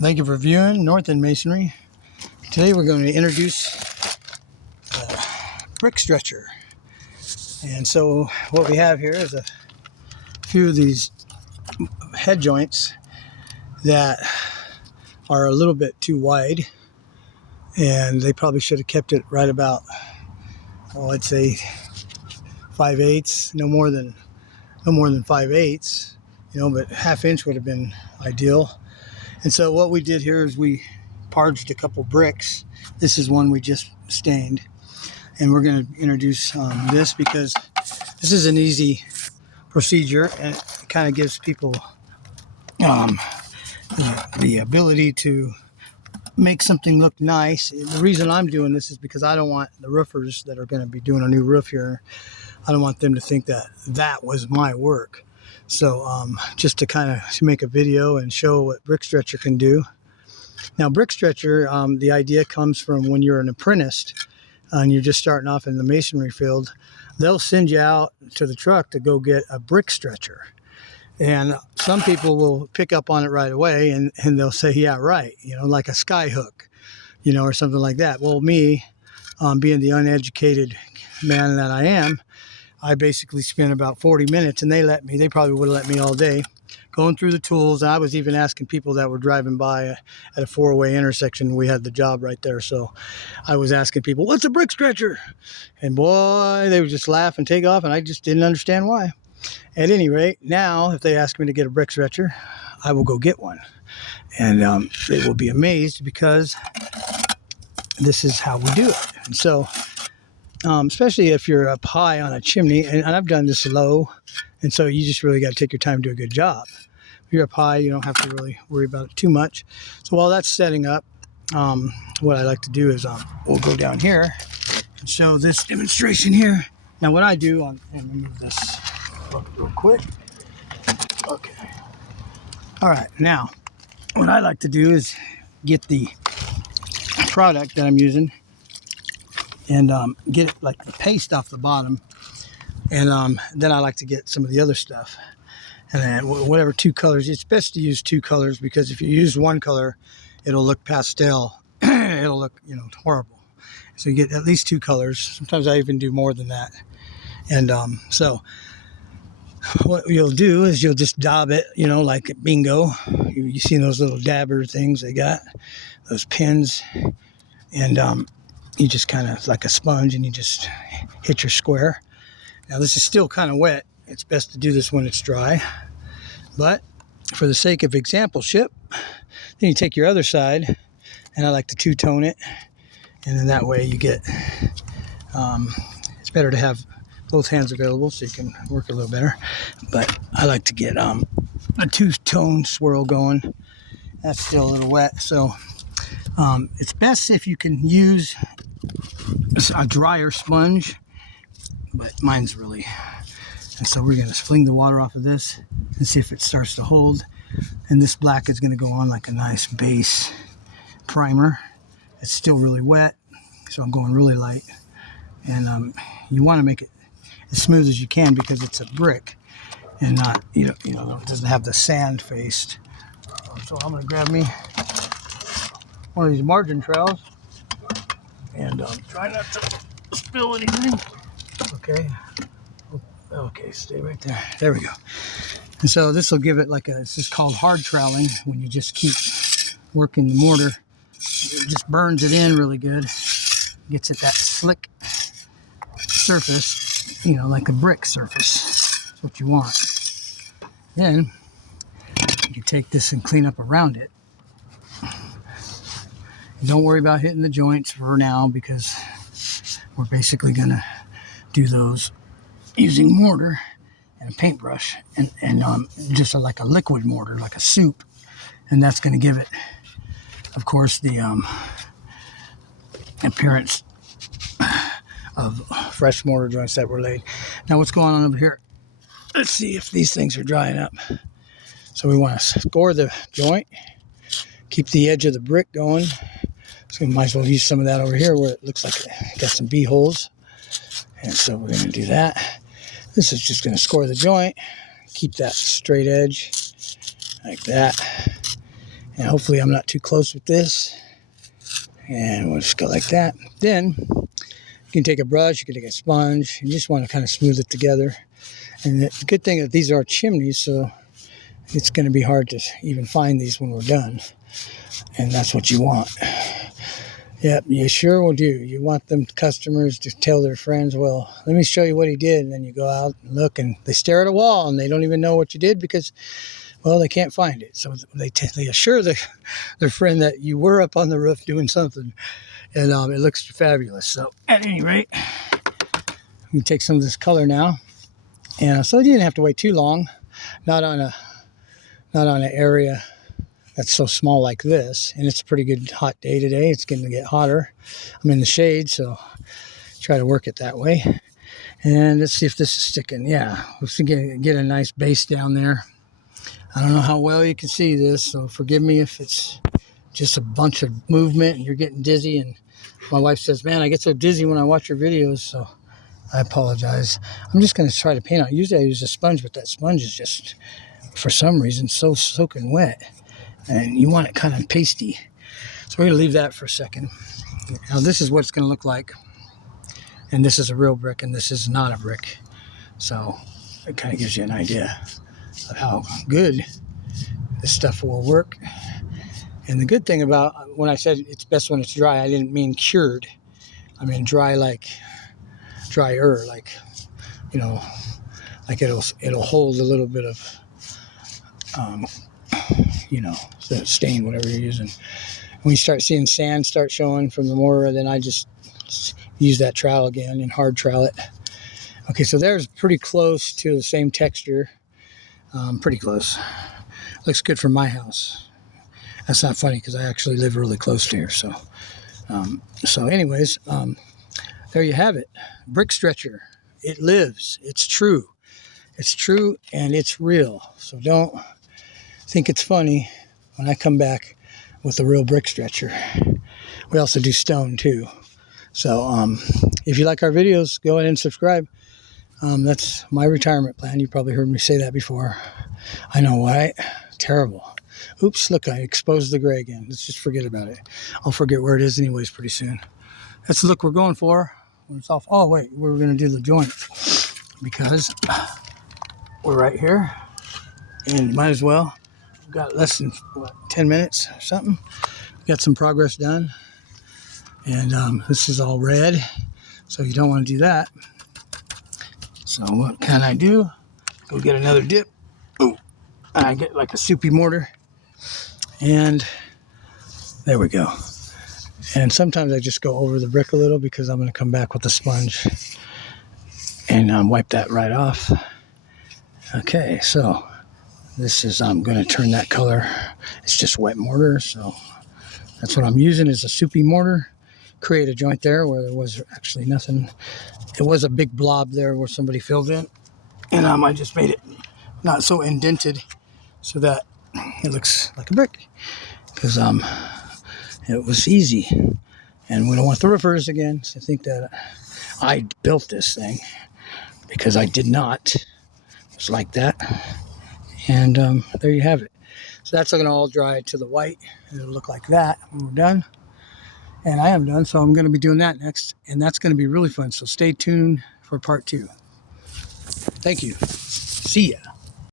Thank you for viewing North End Masonry. Today we're going to introduce a brick stretcher. And so what we have here is a few of these head joints that are a little bit too wide, and they probably should have kept it right about, I'd say 5/8, no more than 5/8, but ½ inch would have been ideal. And so what we did here is we parged a couple bricks. This is one we just stained, and we're going to introduce this because this is an easy procedure, and it kind of gives people the ability to make something look nice. The reason I'm doing this is because I don't want the roofers that are going to be doing a new roof here, I don't want them to think that that was my work. So just to kind of make a video and show what brick stretcher can do. Now, brick stretcher, the idea comes from when you're an apprentice and you're just starting off in the masonry field. They'll send you out to the truck to go get a brick stretcher. And some people will pick up on it right away and they'll say, yeah, right, like a sky hook, or something like that. Well, me, being the uneducated man that I am, I basically spent about 40 minutes, and they probably would have let me all day, going through the tools. And I was even asking people that were driving by at a 4-way intersection. We had the job right there. So I was asking people, what's a brick stretcher? And boy, they would just laugh and take off, and I just didn't understand why. At any rate, now if they ask me to get a brick stretcher, I will go get one. And they will be amazed because this is how we do it. And so especially if you're up high on a chimney, and I've done this low, and so you just really got to take your time to do a good job. If you're up high, you don't have to really worry about it too much. So while that's setting up, what I like to do is we'll go down here and show this demonstration here. Now what I do, let me move this real quick. Okay. All right, now what I like to do is get the product that I'm using and get it like the paste off the bottom, and then I like to get some of the other stuff, and then whatever two colors. It's best to use two colors, because if you use one color, it'll look pastel. It'll look horrible. So you get at least two colors. Sometimes I even do more than that. And so what you'll do is you'll just dab it, like bingo. You see those little dabber things they got, those pins, and you just kind of like a sponge, and you just hit your square. Now this is still kind of wet. It's best to do this when it's dry. But for the sake of exampleship, then you take your other side, and I like to two-tone it. And then that way you get, it's better to have both hands available so you can work a little better. But I like to get a two-tone swirl going. That's still a little wet, so it's best if you can use a drier sponge, but mine's really, and so we're going to fling the water off of this and see if it starts to hold. And this black is going to go on like a nice base primer. It's still really wet, so I'm going really light. And you want to make it as smooth as you can, because it's a brick and not, it doesn't have the sand faced. So I'm going to grab me one of these margin trowels and try not to spill anything. Okay, stay right there. There we go. And so this will give it it's just called hard troweling. When you just keep working the mortar, it just burns it in really good, gets it that slick surface, like a brick surface. That's what you want. Then you can take this and clean up around it. Don't worry about hitting the joints for now, because we're basically going to do those using mortar and a paintbrush, and just like a liquid mortar, like a soup. And that's going to give it, of course, the appearance of fresh mortar joints that were laid. Now what's going on over here? Let's see if these things are drying up. So we want to score the joint, keep the edge of the brick going. So we might as well use some of that over here where it looks like it got some B-holes. And so we're going to do that. This is just going to score the joint, keep that straight edge like that. And hopefully I'm not too close with this. And we'll just go like that. Then you can take a brush, you can take a sponge, you just want to kind of smooth it together. And the good thing is these are chimneys, so it's going to be hard to even find these when we're done. And that's what you want. Yep, you sure will do. You want them customers to tell their friends, well, let me show you what he did. And then you go out and look, and they stare at a wall, and they don't even know what you did because, well, they can't find it. So they assure their friend that you were up on the roof doing something. And it looks fabulous. So at any rate, we take some of this color now. And so you didn't have to wait too long. Not on an area that's so small like this. And it's a pretty good hot day today. It's going to get hotter. I'm in the shade, so try to work it that way. And let's see if this is sticking. Yeah, we're get a nice base down there. I don't know how well you can see this, so forgive me if it's just a bunch of movement and you're getting dizzy. And my wife says, man, I get so dizzy when I watch your videos, so I apologize. I'm just going to try to paint on it. Usually I use a sponge, but that sponge is just, for some reason, so soaking wet. And you want it kind of pasty. So we're going to leave that for a second. Now this is what it's going to look like. And this is a real brick, and this is not a brick. So it kind of gives you an idea of how good this stuff will work. And the good thing about when I said it's best when it's dry, I didn't mean cured. I mean drier, like, you know, like it'll hold a little bit of, you know, the stain, whatever you're using. When you start seeing sand start showing from the mortar, then I just use that trowel again and hard trowel it. Okay, so there's pretty close to the same texture. Pretty close. Looks good for my house. That's not funny because I actually live really close to here. So anyways, there you have it. Brick stretcher. It lives. It's true. It's true and it's real. So don't think it's funny when I come back with a real brick stretcher. We also do stone too. So if you like our videos, go ahead and subscribe. That's my retirement plan. You probably heard me say that before. I know, right? Terrible. Oops, look, I exposed the gray again. Let's just forget about it. I'll forget where it is anyways pretty soon. That's the look we're going for when it's off. Oh, wait, we're going to do the joint because we're right here. And might as well. We've got less than, 10 minutes or something. We got some progress done. And this is all red, so you don't want to do that. So what can I do? Go get another dip. Oh, I get like a soupy mortar. And there we go. And sometimes I just go over the brick a little because I'm going to come back with the sponge and wipe that right off. Okay, so this is, I'm going to turn that color. It's just wet mortar, so that's what I'm using is a soupy mortar. Create a joint there where there was actually nothing. It was a big blob there where somebody filled in. And I just made it not so indented so that it looks like a brick. Because it was easy. And we don't want the roofers again to think that I built this thing. Because I did not. It was like that. And there you have it. So that's going to all dry to the white. It'll look like that when we're done. And I am done, so I'm going to be doing that next. And that's going to be really fun. So stay tuned for part 2. Thank you. See ya.